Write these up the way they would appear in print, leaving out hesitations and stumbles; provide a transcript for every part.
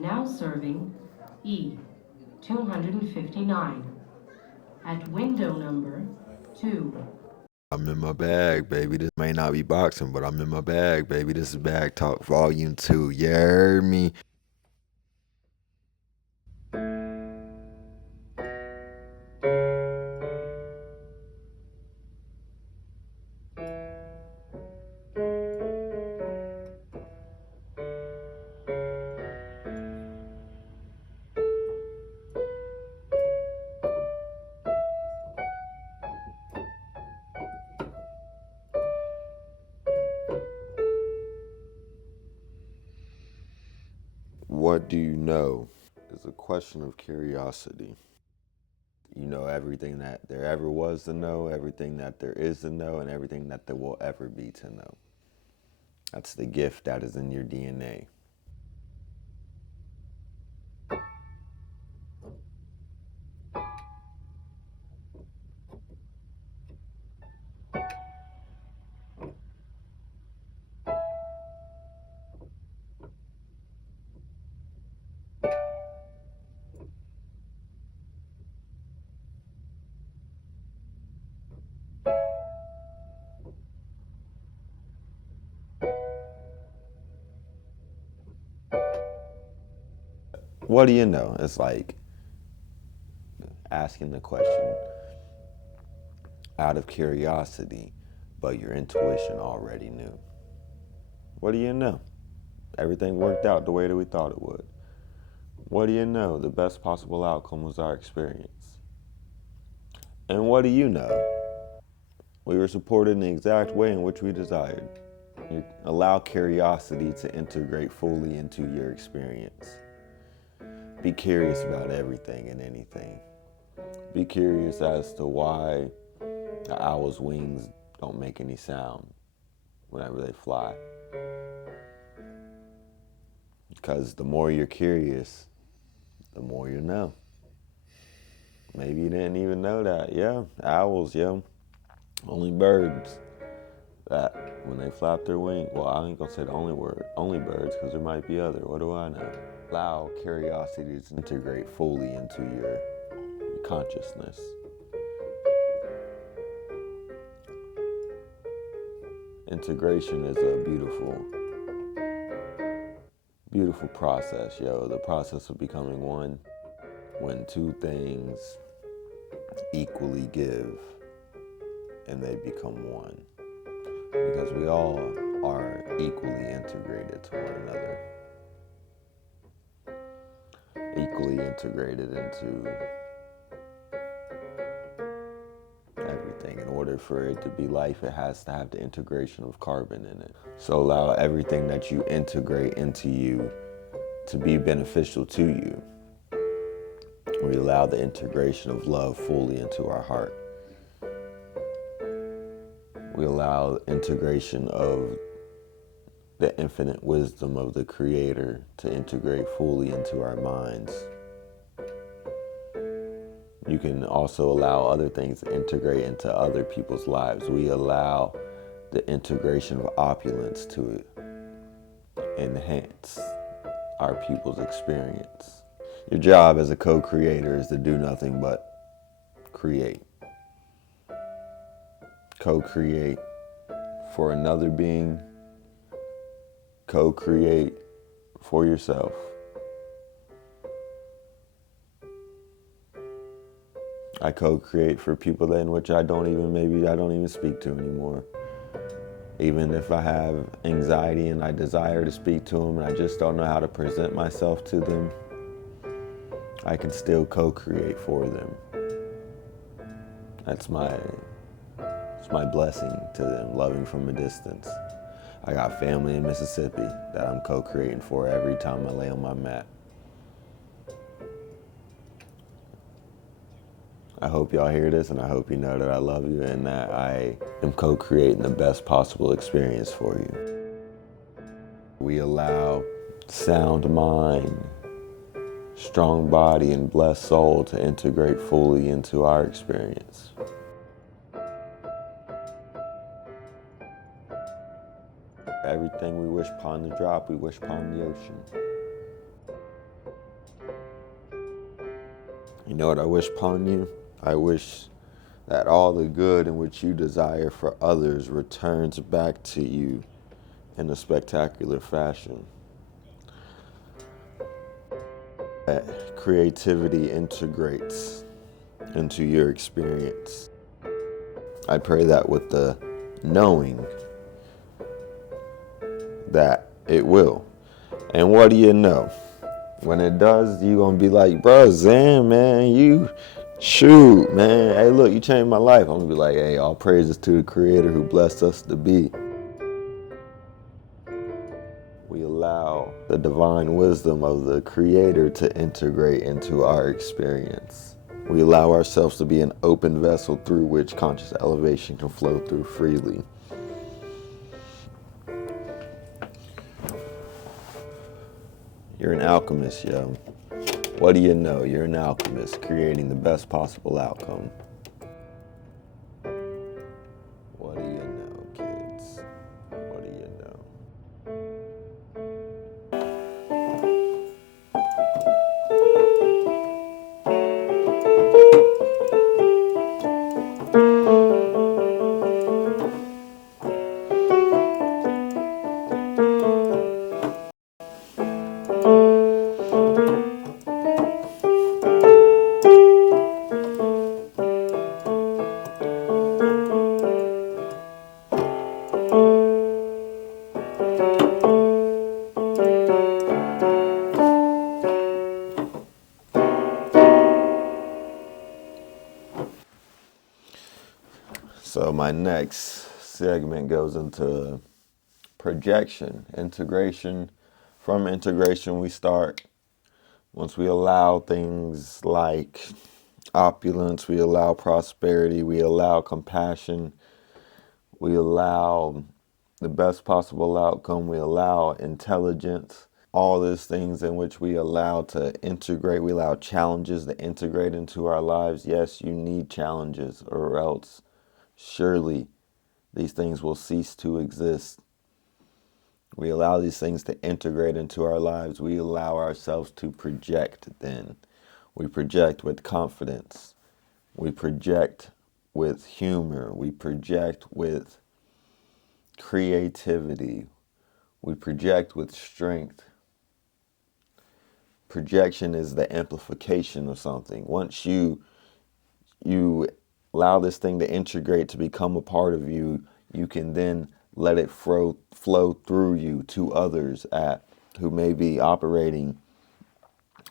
Now serving E259 at window number 2. I'm in my bag, baby. This may not be boxing, but I'm in my bag, baby. This is Bag Talk Volume 2. You heard me? What do you know is a question of curiosity. You know everything that there ever was to know, everything that there is to know, and everything that there will ever be to know. That's the gift that is in your DNA. What do you know? It's like asking the question out of curiosity, but your intuition already knew. What do you know? Everything worked out the way that we thought it would. What do you know? The best possible outcome was our experience. And what do you know? We were supported in the exact way in which we desired. You allow curiosity to integrate fully into your experience. Be curious about everything and anything. Be curious as to why the owl's wings don't make any sound whenever they fly. Because the more you're curious, the more you know. Maybe you didn't even know that. Yeah, owls, yeah. Only birds that when they flap their wings, well, I ain't gonna say the only word, only birds, because there might be other. What do I know? Allow curiosity to integrate fully into your consciousness. Integration is a beautiful process, yo. The process of becoming one when two things equally give and they become one. Because we all are equally integrated to one another. Equally integrated into everything. In order for it to be life, it has to have the integration of carbon in it. So allow everything that you integrate into you to be beneficial to you. We allow the integration of love fully into our heart. We allow integration of the infinite wisdom of the Creator to integrate fully into our minds. You can also allow other things to integrate into other people's lives. We allow the integration of opulence to enhance our people's experience. Your job as a co-creator is to do nothing but create. Co-create for another being. Co-create for yourself. I co-create for people in which I don't even speak to anymore. Even if I have anxiety and I desire to speak to them and I just don't know how to present myself to them, I can still co-create for them. It's my blessing to them, loving from a distance. I got family in Mississippi that I'm co-creating for every time I lay on my mat. I hope y'all hear this, and I hope you know that I love you and that I am co-creating the best possible experience for you. We allow sound mind, strong body, and blessed soul to integrate fully into our experience. Everything we wish upon to drop, we wish upon the ocean. You know what I wish upon you? I wish that all the good in which you desire for others returns back to you in a spectacular fashion. That creativity integrates into your experience. I pray that with the knowing that it will. And what do you know? When it does, you gonna be like, bro, Zan, man, you shoot, man. Hey, look, you changed my life. I'm gonna be like, hey, all praises to the Creator who blessed us to be. We allow the divine wisdom of the Creator to integrate into our experience. We allow ourselves to be an open vessel through which conscious elevation can flow through freely. You're an alchemist, yo. What do you know? You're an alchemist creating the best possible outcome. What do you know, kids? What do you know? So my next segment goes into projection, integration. From integration, we start once we allow things like opulence, we allow prosperity, we allow compassion, we allow the best possible outcome, we allow intelligence, all these things in which we allow to integrate, we allow challenges to integrate into our lives. Yes, you need challenges, or else surely these things will cease to exist. We allow these things to integrate into our lives. We allow ourselves to project then. We project with confidence. We project with humor. We project with creativity. We project with strength. Projection is the amplification of something. Once you allow this thing to integrate, to become a part of you, you can then let it flow through you to others who may be operating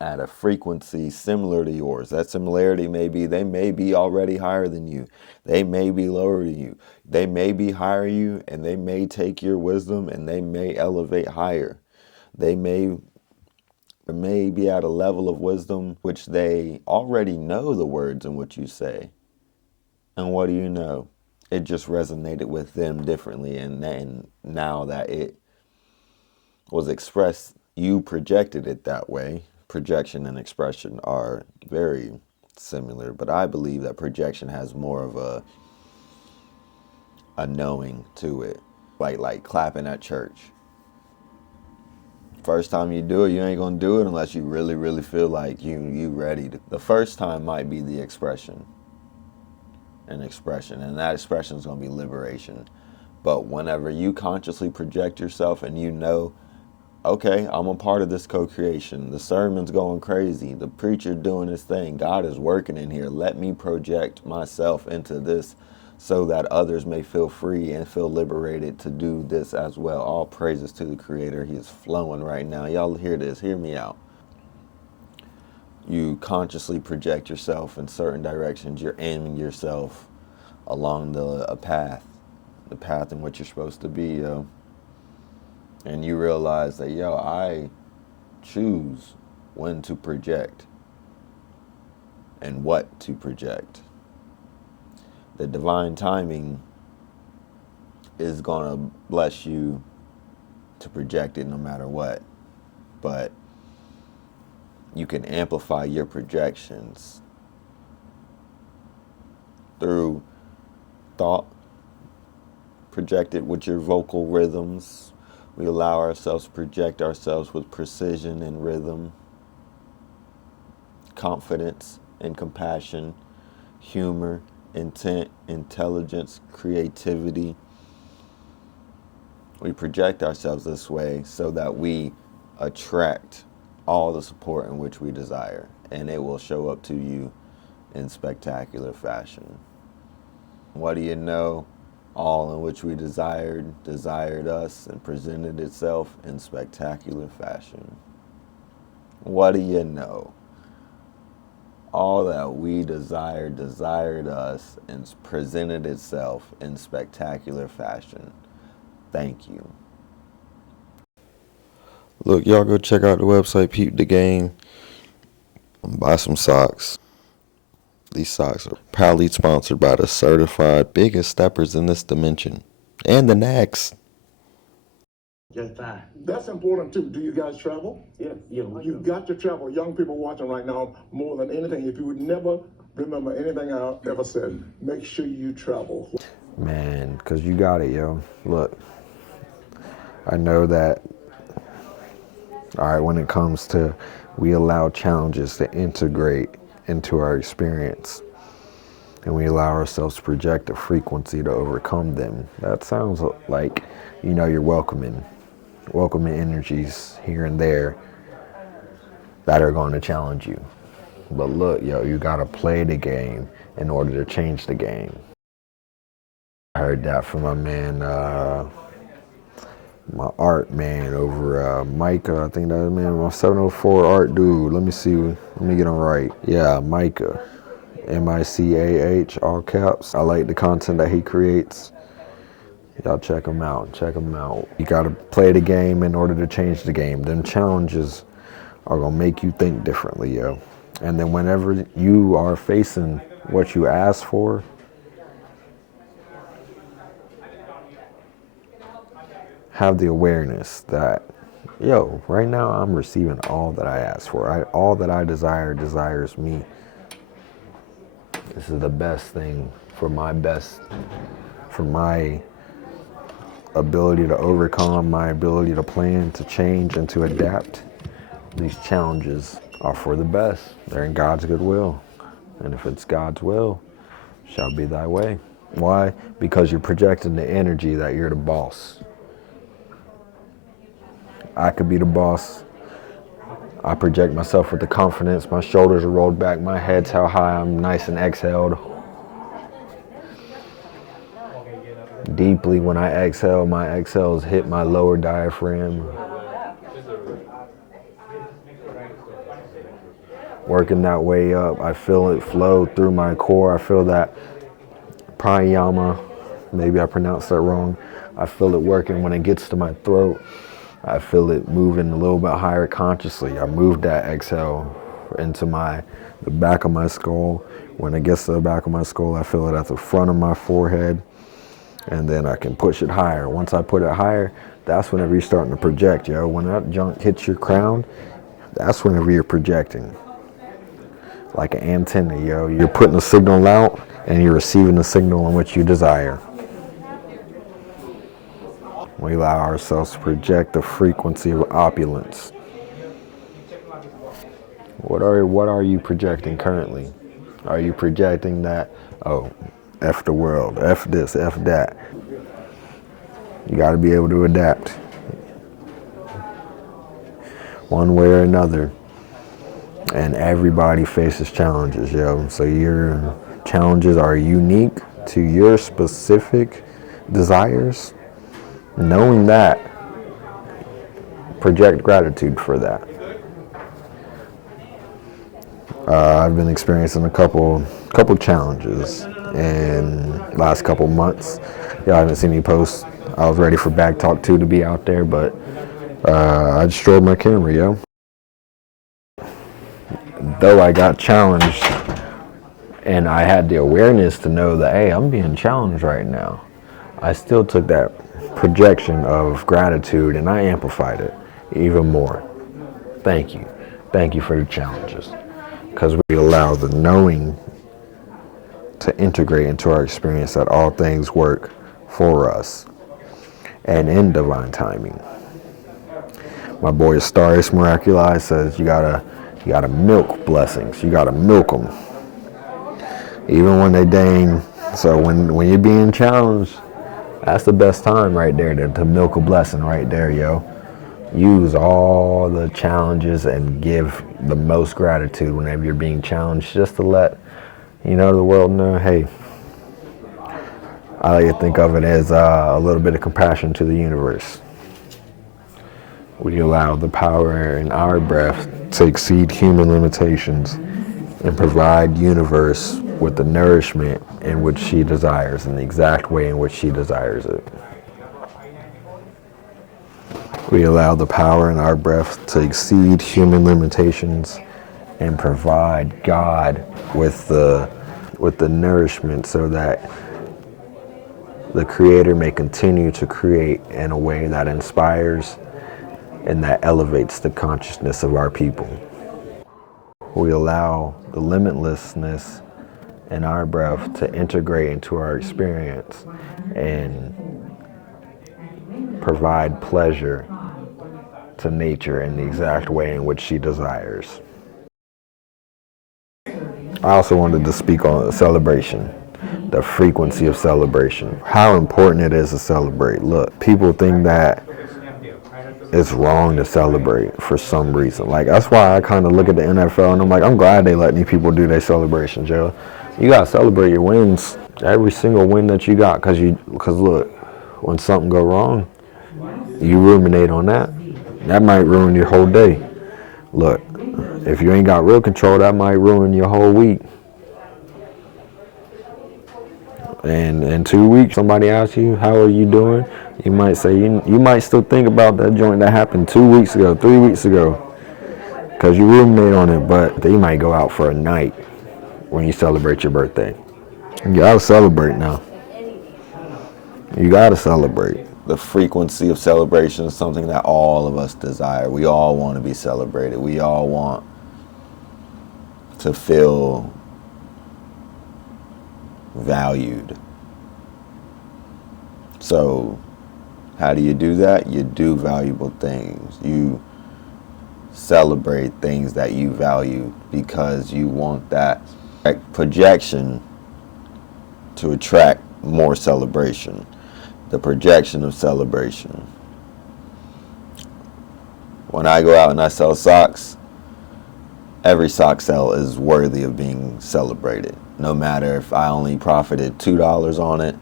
at a frequency similar to yours. That similarity may be they may be already higher than you. They may be lower than you. They may be higher than you, and they may take your wisdom and they may elevate higher. They may be at a level of wisdom which they already know the words in which you say. And what do you know? It just resonated with them differently. And now that it was expressed, you projected it that way. Projection and expression are very similar, but I believe that projection has more of a knowing to it. Like clapping at church. First time you do it, you ain't gonna do it unless you really, really feel like you ready to. The first time might be the expression. And that expression is going to be liberation. But whenever you consciously project yourself and you know, okay, I'm a part of this co-creation, the sermon's going crazy, the preacher doing his thing, God is working in here, let me project myself into this so that others may feel free and feel liberated to do this as well. All praises to the Creator. He is flowing right now. Y'all hear this, hear me out. You consciously project yourself in certain directions. You're aiming yourself along the path in which you're supposed to be, yo. And you realize that, yo, I choose when to project and what to project. The divine timing is going to bless you to project it no matter what. But you can amplify your projections through thought, projected with your vocal rhythms. We allow ourselves to project ourselves with precision and rhythm, confidence, and compassion, humor, intent, intelligence, creativity. We project ourselves this way so that we attract all the support in which we desire, and it will show up to you in spectacular fashion. What do you know? All in which we desired us, and presented itself in spectacular fashion. What do you know? All that we desired us, and presented itself in spectacular fashion. Thank you. Look, y'all go check out the website, peep the game, buy some socks. These socks are proudly sponsored by the certified biggest steppers in this dimension and the next. Just fine. That's important too. Do you guys travel? Yeah. You've got to travel. Young people watching right now, more than anything, if you would never remember anything I ever said, make sure you travel. Man, because you got it, yo. Look, I know that, all right, when it comes to, we allow challenges to integrate into our experience, and we allow ourselves to project a frequency to overcome them. That sounds like, you're welcoming energies here and there that are going to challenge you. But look, yo, you got to play the game in order to change the game. I heard that from my man, my art man over Micah. I think that was my 704 art dude. Let me get him right. Yeah, Micah. Micah, all caps. I like the content that he creates. Y'all check him out. You gotta play the game in order to change the game. Them challenges are gonna make you think differently, yo. And then whenever you are facing what you asked for, have the awareness that, yo, right now I'm receiving all that I asked for. All that I desire desires me. This is the best thing for my ability to overcome, my ability to plan, to change, and to adapt. These challenges are for the best. They're in God's good will. And if it's God's will, shall be thy way. Why? Because you're projecting the energy that you're the boss. I could be the boss. I project myself with the confidence. My shoulders are rolled back. My head's held high. I'm nice and exhaled. Deeply when I exhale, my exhales hit my lower diaphragm. Working that way up, I feel it flow through my core. I feel that pranayama, maybe I pronounced that wrong. I feel it working when it gets to my throat. I feel it moving a little bit higher consciously. I move that exhale into the back of my skull. When it gets to the back of my skull, I feel it at the front of my forehead. And then I can push it higher. Once I put it higher, that's whenever you're starting to project, yo. When that junk hits your crown, that's whenever you're projecting. Like an antenna, yo. You're putting a signal out, and you're receiving the signal in which you desire. We allow ourselves to project the frequency of opulence. What are you projecting currently? Are you projecting that, oh, F the world, F this, F that? You got to be able to adapt one way or another. And everybody faces challenges, yo. So your challenges are unique to your specific desires. Knowing that, project gratitude for that. I've been experiencing a couple challenges in last couple months. Y'all haven't seen me post. I was ready for Back Talk 2 to be out there, but I destroyed my camera, yo. Though I got challenged, and I had the awareness to know that, hey, I'm being challenged right now, I still took that projection of gratitude and I amplified it even more. Thank you. Thank you for the challenges. Because we allow the knowing to integrate into our experience that all things work for us and in divine timing. My boy Starius Miraculi says you gotta milk blessings. You gotta milk them. Even when they dang. So when you're being challenged, that's the best time right there to milk a blessing right there, yo. Use all the challenges and give the most gratitude whenever you're being challenged, just to let the world know, hey, I like to think of it as a little bit of compassion to the universe. We allow the power in our breath to exceed human limitations and provide universe with the nourishment in which she desires, in the exact way in which she desires it. We allow the power in our breath to exceed human limitations and provide God with the nourishment so that the Creator may continue to create in a way that inspires and that elevates the consciousness of our people. We allow the limitlessness in our breath to integrate into our experience and provide pleasure to nature in the exact way in which she desires. I also wanted to speak on celebration, the frequency of celebration, how important it is to celebrate. Look, people think that it's wrong to celebrate for some reason. Like, that's why I kind of look at the NFL and I'm like, I'm glad they let these people do their celebrations, Joe. You got to celebrate your wins, every single win that you got, because look, when something go wrong, you ruminate on that. That might ruin your whole day. Look, if you ain't got real control, that might ruin your whole week. And in 2 weeks, somebody asks you, how are you doing? You might say, you might still think about that joint that happened 2 weeks ago, 3 weeks ago, because you ruminate on it, but they might go out for a night when you celebrate your birthday. You gotta celebrate now. You gotta celebrate. The frequency of celebration is something that all of us desire. We all want to be celebrated. We all want to feel valued. So how do you do that? You do valuable things. You celebrate things that you value because you want that projection to attract more celebration. The projection of celebration. When I go out and I sell socks, every sock sale is worthy of being celebrated. No matter if I only profited $2 on it,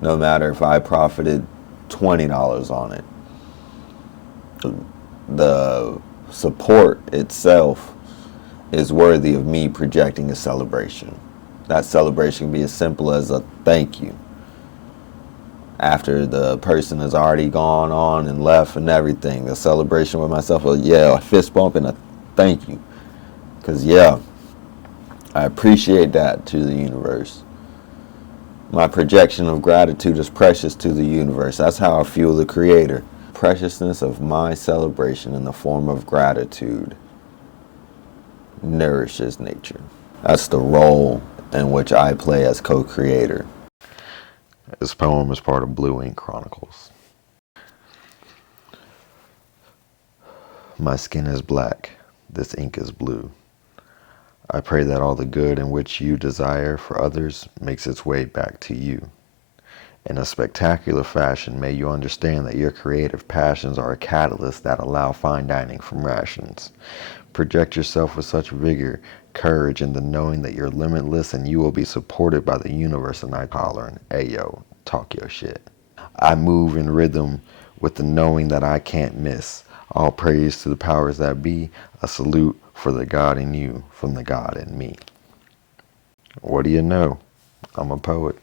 no matter if I profited $20 on it. The support itself is worthy of me projecting a celebration. That celebration can be as simple as a thank you. After the person has already gone on and left and everything, the celebration with myself, a fist bump and a thank you. Because, I appreciate that to the universe. My projection of gratitude is precious to the universe. That's how I fuel the Creator. Preciousness of my celebration in the form of gratitude nourishes nature. That's the role in which I play as co-creator. This poem is part of Blue Ink Chronicles. My skin is black, this ink is blue. I pray that all the good in which you desire for others makes its way back to you. In a spectacular fashion, may you understand that your creative passions are a catalyst that allow fine dining from rations. Project yourself with such vigor, courage, and the knowing that you're limitless and you will be supported by the universe and I hollering, hey yo, talk your shit. I move in rhythm with the knowing that I can't miss. All praise to the powers that be, a salute for the God in you from the God in me. What do you know? I'm a poet.